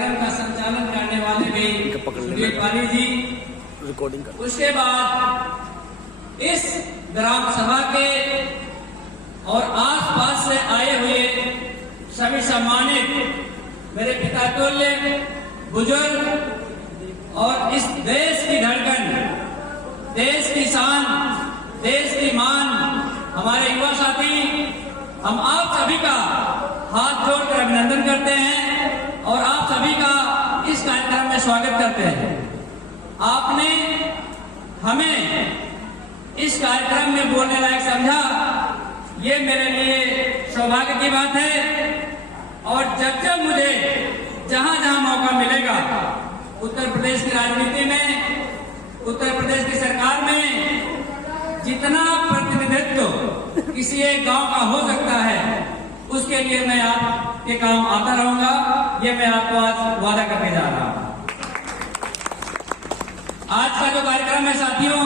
कार्यक्रम का संचालन करने वाले भी पाली जी, रिकॉर्डिंग कर। उसके बाद इस ग्राम सभा के और आसपास से आए हुए सभी सम्मानित मेरे पिता तुल्य बुजुर्ग और इस देश की धड़कन, देश की शान, देश की मान, हमारे युवा साथी, हम आप सभी का हाथ जोड़कर अभिनंदन करते हैं और आप सभी का इस कार्यक्रम में स्वागत करते हैं। आपने हमें इस कार्यक्रम में बोलने लायक समझा, ये मेरे लिए सौभाग्य की बात है। और जब जब मुझे जहां जहां मौका मिलेगा, उत्तर प्रदेश की राजनीति में, उत्तर प्रदेश की सरकार में जितना प्रतिनिधित्व किसी एक गांव का हो सकता है, उसके लिए मैं आपके काम आता रहूंगा। ये मैं आपको आज वादा करके जा रहा हूं। आज का जो कार्यक्रम है साथियों,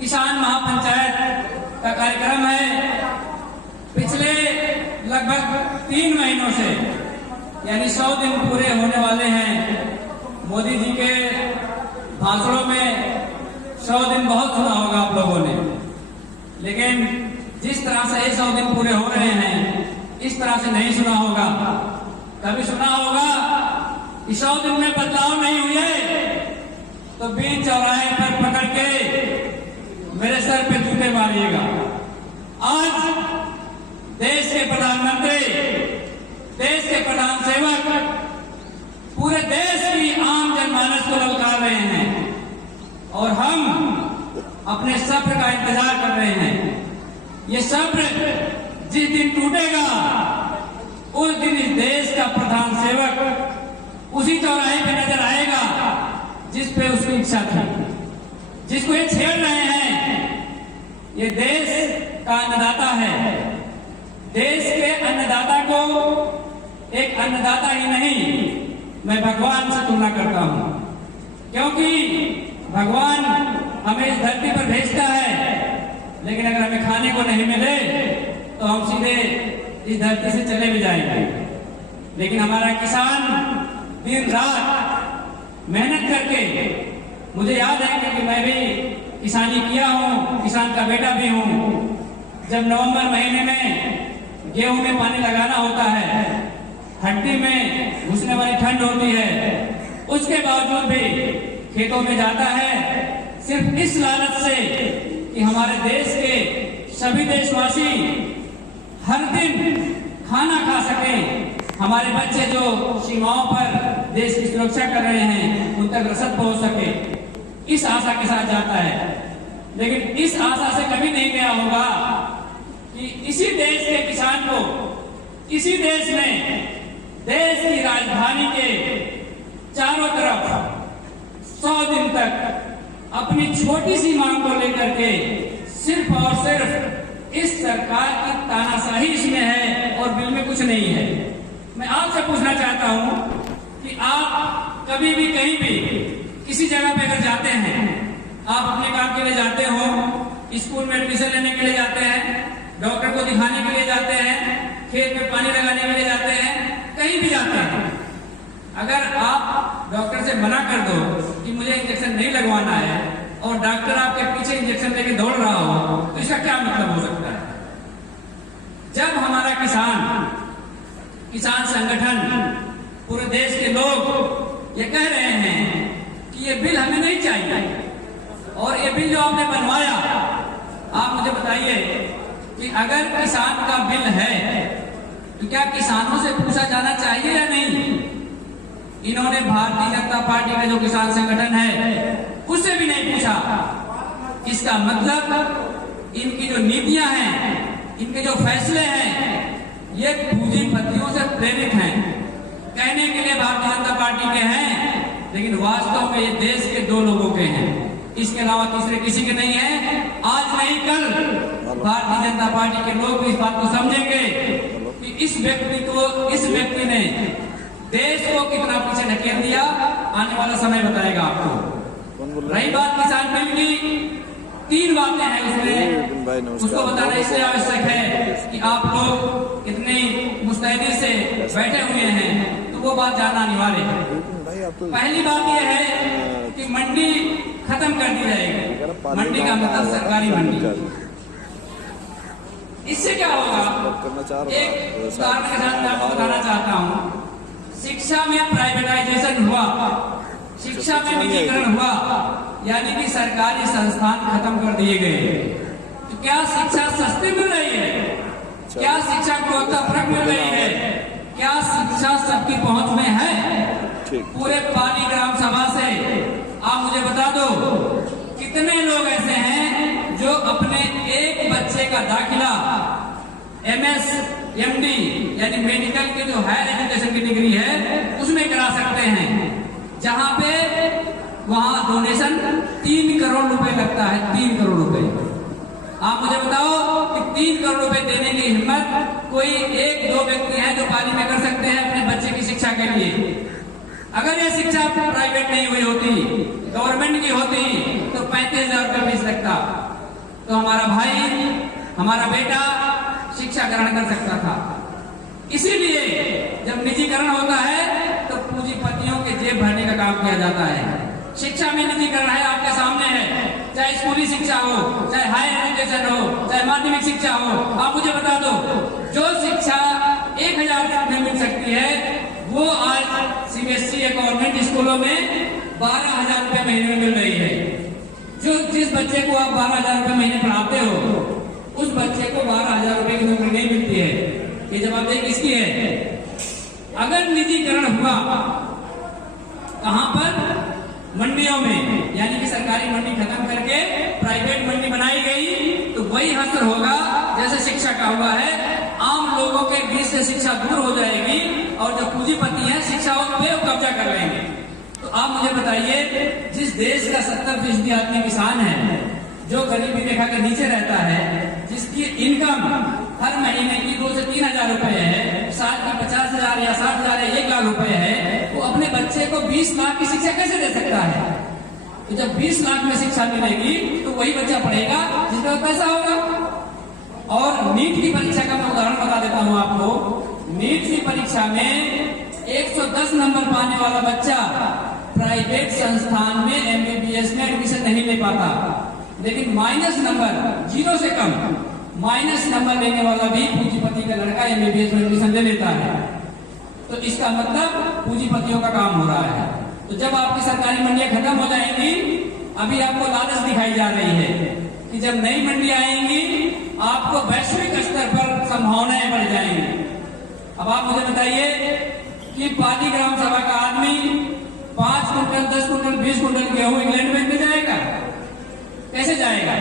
किसान महापंचायत का कार्यक्रम है। पिछले लगभग 3 महीनों से, यानी 100 दिन पूरे होने वाले हैं। मोदी जी के भाषणों में 100 दिन बहुत सुना होगा आप लोगों ने, लेकिन जिस तरह से ये 100 दिन पूरे हो रहे हैं, इस तरह से नहीं सुना होगा। कभी सुना होगा कि 100 दिन में बदलाव नहीं हुए तो बीच चौराहे पर पकड़ के मेरे सर पे जूते मारिएगा। आज देश के प्रधानमंत्री, देश के प्रधान सेवक पूरे देश की आम जनमानस को ललकार रहे हैं और हम अपने सब्र का इंतजार कर रहे हैं। ये सब्र जिस दिन टूटेगा, उस दिन इस देश का प्रधान सेवक उसी चौराहे पे नजर आएगा जिस पे उसकी इच्छा थी, जिसको ये छेड़ रहे हैं। ये देश का अन्नदाता है। देश के अन्नदाता को एक अन्नदाता ही नहीं, मैं भगवान से तुलना करता हूं, क्योंकि भगवान हमें इस धरती पर भेजता है, लेकिन अगर हमें खाने को नहीं मिले तो हम सीधे इस धरती से चले भी जाएंगे। लेकिन हमारा किसान दिन रात मेहनत करके, मुझे याद है क्योंकि मैं भी किसानी किया हूं, किसान का बेटा भी हूं। जब नवंबर महीने में गेहूं में पानी लगाना होता है, हड्डी में घुसने वाली ठंड होती है, उसके बावजूद भी खेतों में जाता है, सिर्फ इस लालच से कि हमारे देश के सभी देशवासी हर दिन खाना खा सकें, हमारे बच्चे जो सीमाओं पर देश की सुरक्षा कर रहे हैं उन तक रसद पहुंच सके, इस आशा के साथ जाता है। लेकिन इस आशा से कभी नहीं गया होगा कि इसी देश के किसान को, इसी देश में, देश की राजधानी के चारों तरफ 100 दिन तक अपनी छोटी सी मांग को लेकर के सिर्फ और सिर्फ इस सरकार की तानाशाही इसमें है और बिल में कुछ नहीं है। मैं आपसे पूछना चाहता हूं कि आप कभी भी कहीं भी किसी जगह पे अगर जाते हैं, आप अपने काम के लिए जाते हो, स्कूल में एडमिशन लेने के लिए जाते हैं, डॉक्टर को दिखाने के लिए जाते हैं, खेत में पानी लगाने के लिए जाते हैं, कहीं भी जाते हैं, अगर आप डॉक्टर से मना कर दो कि मुझे इंजेक्शन नहीं लगवाना है और डॉक्टर आपके पीछे इंजेक्शन लेके दौड़ रहा हो, तो इसका क्या मतलब हो सकता है? जब हमारा किसान संगठन, पूरे देश के लोग ये कह रहे हैं कि ये बिल हमें नहीं चाहिए और ये बिल जो आपने बनवाया, आप मुझे बताइए कि अगर किसान का बिल है तो क्या किसानों से पूछा जाना चाहिए या नहीं? इन्होंने भारतीय जनता पार्टी का जो किसान संगठन है उससे भी नहीं पूछा। इसका मतलब इनकी जो नीतियां हैं, इनके जो फैसले हैं, ये पूंजीपतियों से प्रेरित हैं। कहने के लिए भारतीय जनता पार्टी के हैं, लेकिन वास्तव में ये देश के 2 लोगों के हैं, इसके अलावा तीसरे किसी के नहीं है। आज नहीं कल भारतीय जनता पार्टी के लोग भी इस बात को समझेंगे कि इस व्यक्ति ने देश को कितना पीछे ढकेल दिया। आने वाला समय बताएगा आपको। रही बात किसान बिल की, 3 बातें हैं उसमें, उसको बताना इसलिए आवश्यक है कि आप लोग इतनी मुस्तैदी से बैठे हुए हैं। तो वो बात जानना अनिवार्य है। भाई आप तो पहली बात यह है कि मंडी खत्म कर दी जाएगी। मंडी का मतलब सरकारी मंडी। इससे क्या होगा, एक उदाहरण के साथ मैं आपको बताना चाहता हूँ। शिक्षा में प्राइवेटाइजेशन हुआ, शिक्षा में निजीकरण हुआ, यानी कि सरकारी संस्थान खत्म कर दिए गए। तो क्या शिक्षा सस्ती मिल रही है? क्या शिक्षा गुणवत्तापरक मिल रही है? क्या शिक्षा सबकी पहुंच में है? पूरे पाली ग्राम सभा से आप मुझे बता दो, कितने लोग ऐसे हैं जो अपने एक बच्चे का दाखिला MS MD यानी मेडिकल की जो हायर एजुकेशन की डिग्री है उसमें करा सकते हैं, जहां पे वहां डोनेशन 3 करोड़ रुपए लगता है। 3 करोड़ रुपए। आप मुझे बताओ कि 3 करोड़ रुपए देने की हिम्मत कोई 1-2 व्यक्ति हैं जो पाली में कर सकते हैं अपने बच्चे की शिक्षा के लिए। अगर ये शिक्षा प्राइवेट नहीं हुई होती, गवर्नमेंट की होती, तो 35,000 रुपये फीस लगता, तो हमारा भाई, हमारा बेटा शिक्षा ग्रहण कर सकता था। इसीलिए जब निजीकरण होता है तो पूंजीपतियों के जेब भरने का काम किया जाता है। शिक्षा में निजीकरण है, आपके सामने है, चाहे स्कूली शिक्षा हो, चाहे हायर एजुकेशन हो, चाहे माध्यमिक शिक्षा हो। आप मुझे बता दो, जो शिक्षा 1,000 में मिल सकती है वो आज CBSE या गवर्नमेंट स्कूलों में 12,000 रुपए महीने में मिल रही है। जो जिस बच्चे को आप 12,000 रुपए महीने पढ़ाते हो, उस बच्चे को 12,000 रुपए की नौकरी नहीं मिलती है। ये जवाबदेही किसकी है? अगर निजीकरण हुआ कहां पर? मंडियों में, यानी कि सरकारी मंडी खत्म करके प्राइवेट मंडी बनाई गई, तो वही हश्र होगा जैसे शिक्षा का हुआ है। आम लोगों के बीच से शिक्षा दूर हो जाएगी और जो पूंजीपति हैं शिक्षा पे कब्जा कर लेंगे। तो आप मुझे बताइए, जिस देश का 70% आदमी किसान है, जो गरीबी रेखा के नीचे रहता है, जिसकी इनकम हर महीने की 2 से 3 हजार रुपए है, साल की 50,000 या 60,000 या 1 लाख रुपए है, वो अपने बच्चे को 20 लाख की शिक्षा कैसे दे सकता है? तो जब 20 लाख में शिक्षा मिलेगी तो वही बच्चा पढ़ेगा जिसके पास पैसा होगा। और नीट की परीक्षा का मैं उदाहरण बता देता हूं आपको। नीट की परीक्षा में 110 नंबर पाने वाला बच्चा प्राइवेट संस्थान में MBBS में एडमिशन नहीं ले पाता, लेकिन माइनस नंबर, 0 से कम माइनस नंबर लेने वाला भी पूंजीपति का लड़का MBBS में एडमिशन ले लेता है। तो इसका मतलब पूंजीपतियों का काम हो रहा है। तो जब आपकी सरकारी मंडियां खत्म हो जाएंगी, अभी आपको लालच दिखाई जा रही है कि जब नई मंडी आएंगी आपको वैश्विक स्तर पर संभावनाएं बढ़ जाएंगी। अब आप मुझे बताइए कि पाली ग्राम सभा का आदमी 5 कुंटल, 10 कुंटल, 20 कुंटल गेहूं इंग्लैंड में जाएगा? कैसे जाएगा?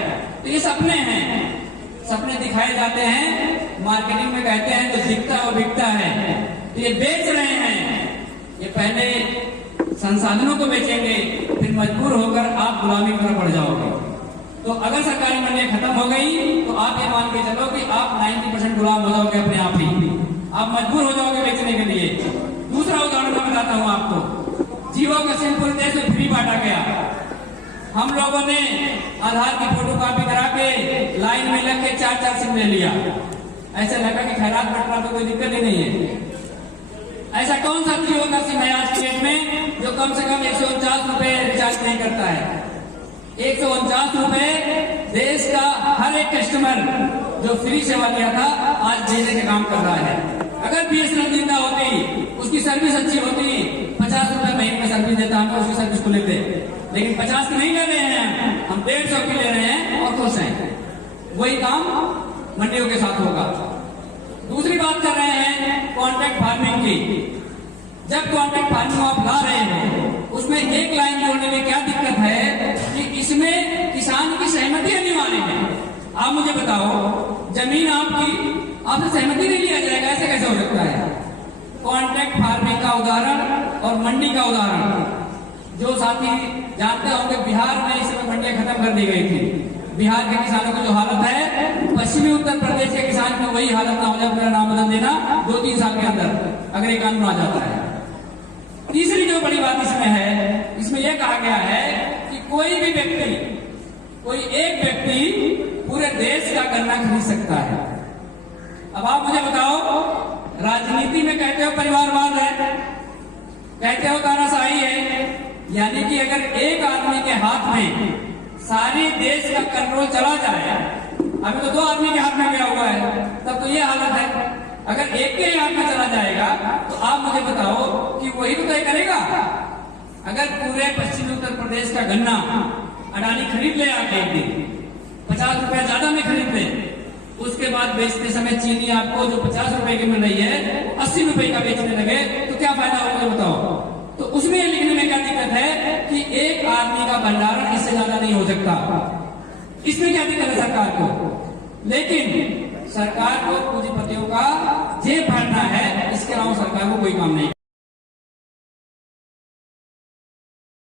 तो ये सपने हैं, सपने दिखाए जाते हैं, मार्केटिंग में कहते हैं जो दिखता और बिकता है। तो ये बेच रहे हैं, ये पहले संसाधनों को बेचेंगे, फिर मजबूर होकर आप गुलामी की तरफ बढ़ जाओगे। तो अगर सरकारी मंडियां खत्म हो गई तो आप ये मान के चलो कि आप 90% गुलाम हो जाओगे अपने आप ही, आप मजबूर हो जाओगे बेचने के लिए। दूसरा उदाहरण मैं बताता हूं आपको। जियो का सिम पूरे देश में फ्री बांटा गया। हम लोगों ने आधार की फोटो कॉपी करा के लाइन में लग के 4-4 सिम ले लिया। ऐसा लगा कि खैरात बंटना तो कोई दिक्कत ही नहीं है। ऐसा कौन सा जियो का सिम है आज के डेट में जो कम से कम 149 रुपए रिचार्ज नहीं करता है? 149 रुपए देश का हर एक कस्टमर जो फ्री सेवा लिया था आज देने का काम कर रहा है। अगर BSNL जिंदा होती, उसकी सर्विस अच्छी होती, 50 रुपए महीने में सर्विस देता, हम उसकी सर्विस को लेते, लेकिन 50 की नहीं ले रहे हैं, हम 150 की ले रहे हैं और खुश हैं। वही काम मंडियों के साथ होगा। दूसरी बात कर रहे हैं कॉन्ट्रैक्ट फार्मिंग की। जब कॉन्ट्रैक्ट फार्मिंग आप ला रहे हैं, उसमें एक लाइन जोड़ने में क्या दिक्कत है कि इसमें किसान की सहमति अनिवार्य है। आप मुझे बताओ, जमीन आपकी, आपसे सहमति नहीं लिया जाएगा, ऐसे कैसे हो सकता है? कॉन्ट्रैक्ट फार्मिंग का उदाहरण और मंडी का उदाहरण जो साथी जानते होंगे, बिहार में इस समय मंडियां खत्म कर दी गई थी। बिहार के किसानों की जो हालत है, पश्चिमी उत्तर प्रदेश के किसान की वही हालत ना हो जाए, मेरा नाम बदल देना 2-3 साल के अंदर अगर ये कानून आ जाता है। तीसरी जो बड़ी बात इसमें है, इसमें यह कहा गया है कि कोई भी व्यक्ति, कोई एक व्यक्ति पूरे देश का गन्ना खरीद सकता है। अब आप मुझे बताओ, राजनीति में कहते हो परिवारवाद है, कहते हो तानाशाही है, यानी कि अगर एक आदमी के हाथ में सारी देश का कंट्रोल चला जाए, अभी तो 2 आदमी के हाथ में गया हुआ है, तब तो ये हालत है। अगर एक के हाथ में चला जाएगा तो आप मुझे बताओ कि वही तो तय करेगा। अगर पूरे पश्चिमी उत्तर प्रदेश का गन्ना अडानी खरीद ले आके एक दिन 50 रुपए ज्यादा में खरीद ले, उसके बाद बेचते समय चीनी आपको जो 50 रुपए की मिल रही है 80 रुपए का बेचने लगे, तो क्या फायदा होगा बताओ। तो उसमें लिखने में क्या दिक्कत है कि एक आदमी का भंडारण इससे ज्यादा नहीं हो सकता, इसमें क्या दिक्कत है सरकार को। लेकिन सरकार को पूंजीपतियों का जेब भरना है, इसके अलावा सरकार को कोई काम नहीं।